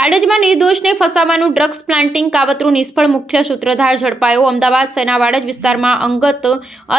વાડજમાં નિર્દોષને ફસાવાનું drugs planting કાવતરું નિષ્ફળ, મુખ્ય સૂત્રધાર ઝડપાયો। અમદાવાદ શહેરના વાડજ વિસ્તારમાં અંગત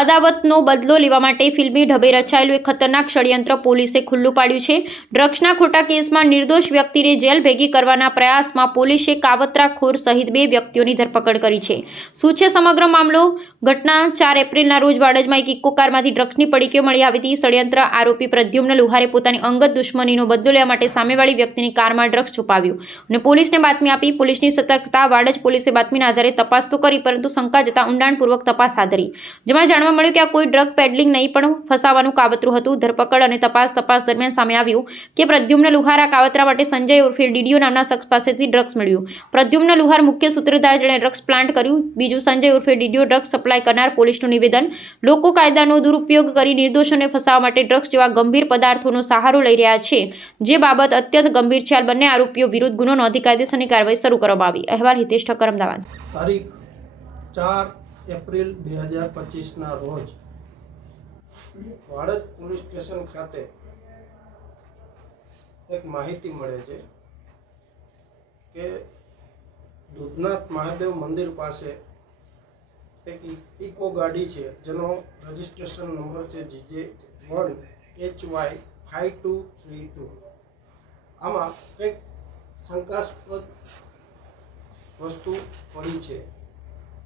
અદાવતનો બદલો લેવા માટે ફિલ્મી ઢબે રચાયેલું એક ખતરનાક ષડયંત્ર પોલીસે ખુલ્લું પાડ્યું છે। ડ્રગ્સના ખોટા કેસમાં નિર્દોષ વ્યક્તિને જેલ ભેગી કરવાના પ્રયાસમાં પોલીસે કાવતરાખોર સહિત 2 વ્યક્તિઓની ધરપકડ કરી છે। શું છે સમગ્ર મામલો? ઘટના 4 એપ્રિલના રોજ વાડજમાં એક ઇકો કારમાંથી ડ્રગ્સની પડીકીઓ મળી આવી હતી। ષડયંત્ર આરોપી પ્રદ્યુમ્ન લુહારે પોતાની અંગત દુશ્મનીનો બદલો લેવા માટે સામેવાળી વ્યક્તિની કારમાં ડ્રગ્સ છુપાવ્યું અને પોલીસને બાતમી આપી। પોલીસની સતર્કતા વાડજ પોલીસે બાતમીના આધારે તપાસ તો કરી, પરંતુ શંકા જતા ઊંડાણપૂર્વક તપાસ હાથ ધરી, જેમાં જાણવા મળ્યું કે આ કોઈ ડ્રગ પેડલિંગ નહીં પણ ફસાવાનું કાવતરું હતું। ધરપકડ અને તપાસ દરમિયાન સામે આવ્યું કે પ્રદ્યુમ્ન લુહાર આ કાવતરા માટે સંજય ઉર્ફે ડીડીઓ નામના શખ્સ પાસેથી ડ્રગ્સ મેળવ્યું। પ્રદ્યુમ્ન લુહાર મુખ્ય સૂત્રધાર, જેણે ડ્રગ્સ પ્લાન્ટ કર્યું। બીજું સંજય ઉર્ફે ડીડીઓ ડ્રગ્સ સપ્લાય કરનાર। પોલીસનું નિવેદન: લોકો કાયદાનો દુરુપયોગ કરી નિર્દોષોને ફસાવવા માટે ડ્રગ્સ જેવા ગંભીર પદાર્થોનો સહારો લઈ રહ્યા છે, જે બાબત અત્યંત ગંભીર છે। આ બંને આરોપીઓ વિરુદ્ધ ગુનો નોંધી કાયદેસરની કાર્યવાહી શરૂ કરવામાં આવી। અહેવાલ હિતેશ ઠક્કર, અમદાવાદ। તારીખ 4 એપ્રિલ 2025 ના રોજ વાડજ પોલીસ સ્ટેશન ખાતે એક માહિતી મળે છે કે દૂધનાથ મહાદેવ મંદિર પાસે એક ઇકો ગાડી છે, જેનો રજિસ્ટ્રેશન નંબર છે JJ1HY5232। આમાં કંઈક શંકાસ્પદ વસ્તુ પડી છે,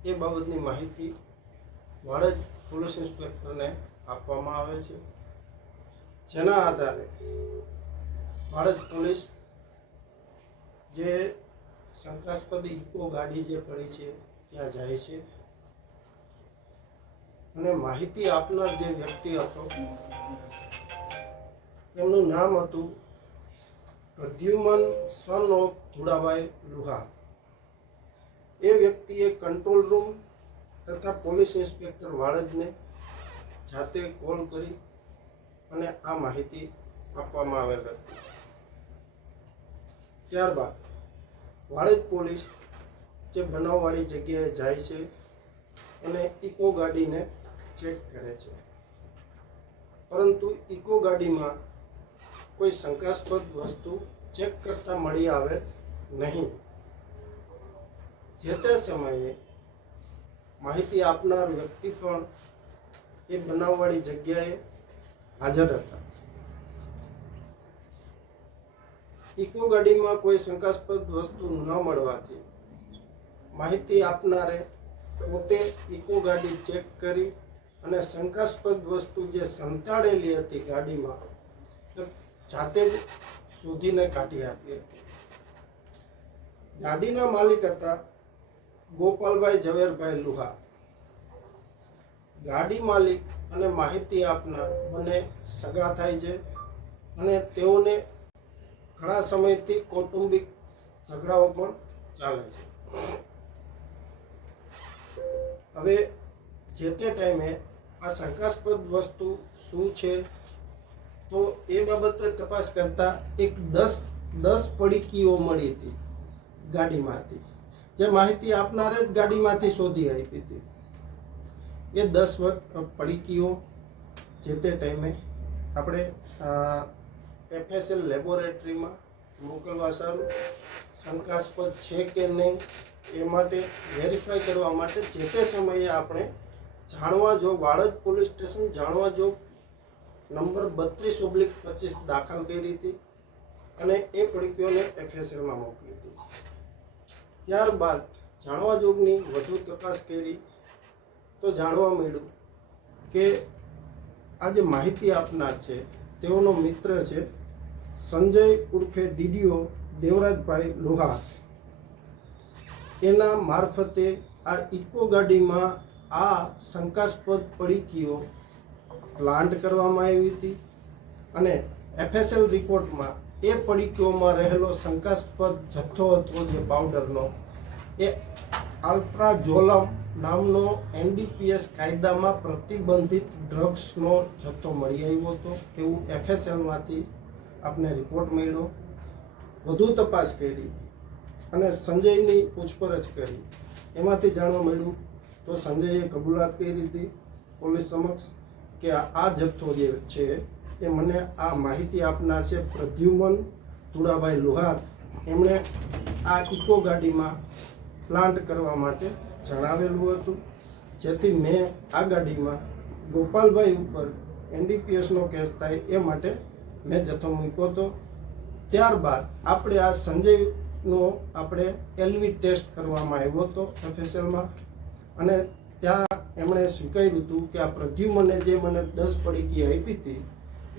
એ બાબતની માહિતી વાડજ પોલીસ ઇન્સ્પેક્ટરને આપવામાં આવે છે, જેના આધારે વાડજ પોલીસ જે શંકાસ્પદ ઇકો ગાડી જે પડી છે ત્યાં જાય છે અને માહિતી આપનાર જે વ્યક્તિ હતો તેમનું નામ હતું પ્રદ્યુમન સન ઓફ ધુડાભાઈ લુહાર। એ વ્યક્તિએ કંટ્રોલ રૂમ તથા પોલીસ ઇન્સ્પેક્ટર વાડજને જાતે કોલ કરી અને આ માહિતી આપવામાં આવેલ હતી। ત્યારબાદ વાડજ પોલીસ જે બનાવવાળી જગ્યાએ જાય છે અને ઇકો ગાડીને ચેક કરે છે, પરંતુ ઇકો ગાડીમાં કોઈ શંકાસ્પદ વસ્તુ ચેક કરતા મળી આવે નહીં। જે તે સમયે માહિતી આપનાર વ્યક્તિ પણ એ બનાવવાળી જગ્યાએ હાજર હતા। ઇકો ગાડીમાં કોઈ શંકાસ્પદ વસ્તુ ન મળવાથી માહિતી આપનારે પોતે ઇકો ગાડી ચેક કરી અને શંકાસ્પદ વસ્તુ જે સંતાડેલી હતી ગાડીમાં જાતે જ શોધીને કાઢી આપી હતી। ગાડીના માલિક હતા ગોપાલભાઈ ઝવેરભાઈ લુહાર। ગાડી માલિક અને માહિતી આપનાર બંને સગા થાય છે અને તેઓને ઘણા સમયથી કૌટુંબિક ઝઘડાઓ પણ ચાલે છે। હવે જે તે ટાઈમે આ શંકાસ્પદ વસ્તુ શું છે, તો એ બાબતે તપાસ કરતા એક 10 પડીકીઓ મળી હતી ગાડીમાંથી, જે માહિતી આપનારે જ ગાડીમાંથી શોધી આપી હતી। એ 10 પડીકીઓ જે તે ટાઈમે આપણે FSL લેબોરેટરીમાં મોકલવા સારું, શંકાસ્પદ છે કે નહીં એ માટે વેરીફાઈ કરવા માટે જે તે સમયે આપણે જાણવા જો વાડજ પોલીસ સ્ટેશન જાણવા જો નંબર 32/25 દાખલ કરી હતી અને એ પડીકીઓને FSLમાં મોકલી હતી। ત્યારબાદ જાણવા જોગની વધુ તપાસ કરી તો જાણવા મળ્યું કે આ જે માહિતી આપનાર છે તેઓનો મિત્ર છે સંજય ઉર્ફે ડીડીઓ દેવરાજભાઈ લુહાર। એના મારફતે આ ઇકો ગાડીમાં આ શંકાસ્પદ પડીકીઓ પ્લાન્ટ કરવામાં આવી હતી અને FSL રિપોર્ટમાં એ પડીકીઓમાં રહેલો શંકાસ્પદ જથ્થો હતો જે પાવડરનો, એ આલ્પ્રાઝોલમ નામનો NDPS કાયદામાં પ્રતિબંધિત ડ્રગ્સનો જથ્થો મળી આવ્યો હતો, એવું FSLમાંથી આપને રિપોર્ટ મળ્યો। વધુ તપાસ કરી અને સંજયની પૂછપરછ કરી, એમાંથી જાણવા મળ્યું તો સંજયે કબૂલાત કરી હતી પોલીસ સમક્ષ કે આ જથ્થો જે છે એ મને આ માહિતી આપનાર છે પ્રદ્યુમન ધુડાભાઈ લુહાર, એમણે આ ઇકો ગાડીમાં પ્લાન્ટ કરવા માટે જણાવેલું હતું, જેથી મેં આ ગાડીમાં ગોપાલભાઈ ઉપર NDPSનો કેસ થાય એ માટે મેં જથ્થો મૂક્યો હતો. ત્યારબાદ આપણે આ સંજયનો આપણે LV ટેસ્ટ કરવામાં આવ્યો હતો FSLમાં, અને ત્યાં એમણે સ્વીકાર્યું હતું કે આ પ્રદ્યુમને જે મને 10 પડીકી આપી હતી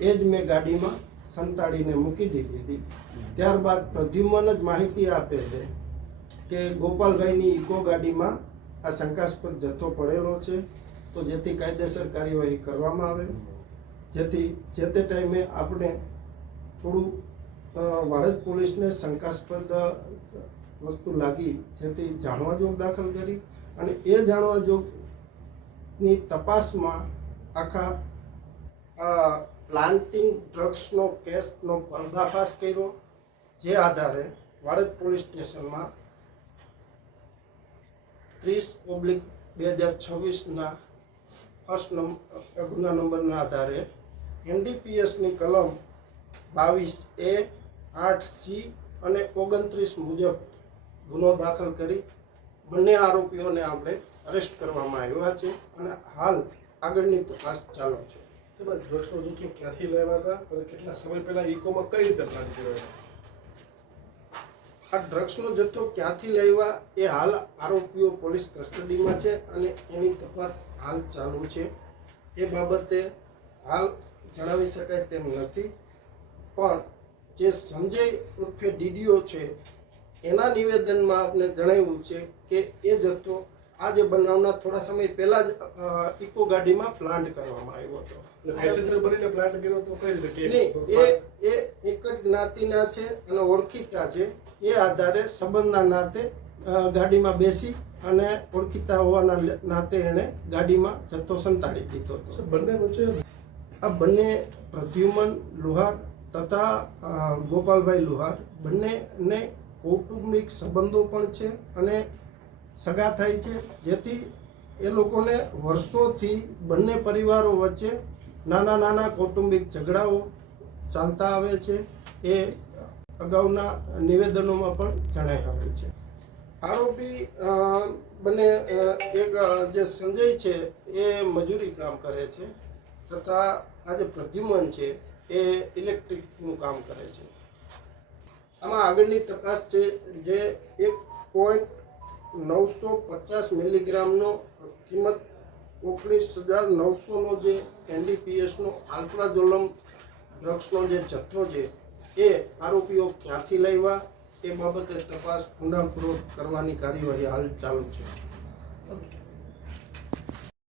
એ જ મેં ગાડીમાં સંતાડીને મૂકી દીધી હતી. ત્યારબાદ પ્રદ્યુમન જ માહિતી આપે છે કે ગોપાલભાઈની ઇકો ગાડીમાં આ શંકાસ્પદ જથ્થો પડેલો છે, તો જેથી કાયદેસર કાર્યવાહી કરવામાં આવે, જેથી જે તે ટાઈમે આપણે થોડું વાડજ પોલીસને શંકાસ્પદ વસ્તુ લાગી, જેથી જાણવા જોગ દાખલ કરી અને એ જાણવા જોગની તપાસમાં આખા પ્લાન્ટિંગ ડ્રગ્સનો કેસનો પર્દાફાશ કર્યો, જે આધારે વાડજ પોલીસ સ્ટેશનમાં 30/2026ના ફર્સ્ટ ગુના નંબરના આધારે NDPSની કલમ 22A, 8C અને 29 મુજબ ગુનો દાખલ કરી બંને આરોપીઓને આપણે અરેસ્ટ કરવામાં આવ્યા છે અને હાલ આગળની તપાસ ચાલુ છે. ડ્રગ્સનો જથ્થો ક્યાંથી લેવા હતા અને કેટલા સમય પહેલા ઇકોમાં કઈ રીતે પ્લાન કર્યો? આ ડ્રગ્સનો જથ્થો ક્યાંથી લાવ્યા એ હાલ આરોપીઓ પોલીસ કસ્ટડીમાં છે અને એની તપાસ હાલ ચાલુ છે. એ બાબતે હાલ જણાવી શકાય તેમ નથી, પણ જે સંજય ઉર્ફે DDO છે એના નિવેદનમાં આપણે જણાવ્યું છે કે એ જથ્થો આ જે બનાવના થોડા સમય પહેલા જ ઇકો ગાડીમાં પ્લાન્ટ કરવામાં આવ્યો હતો. પેસેન્જર બનીને પ્લાન કર્યો તો કઈ રીતે? એ એક જ જ્ઞાતિના છે અને ઓળખીતા છે, એ આધારે સંબંધના નાતે ગાડીમાં બેસી અને ઓળખીતા હોવાના નાતે એને ગાડીમાં જથ્થો સંતાડી દીધો હતો. બંને વચ્ચે આ બંને પ્રદ્યુમન લુહાર તથા ગોપાલભાઈ લુહાર બંનેને કૌટુંબિક સંબંધો પણ છે અને સગા થાય છે, જેથી એ લોકોને વર્ષોથી બંને પરિવારો વચ્ચે નાના નાના કૌટુંબિક ઝઘડાઓ ચાલતા આવે છે. એ અગાઉના નિવેદનોમાં પણ જણાઈ આવે છે. આરોપી બંને એક જે સંજય છે એ મજૂરી કામ કરે છે તથા આ જે પ્રદ્યુમન છે એ ઇલેક્ટ્રિકનું કામ કરે છે. આમાં આગળની તપાસ છે જે 1.950 મિલીગ્રામનો કિંમત 19,900નો જે NDPSનો આલ્પ્રાઝોલમ ડ્રગ્સનો જે જથ્થો છે એ આરોપીઓ ક્યાંથી લાવ્યા એ બાબતે તપાસ ઊંડાણપૂર્વક કરવાની કાર્યવાહી હાલ ચાલુ છે.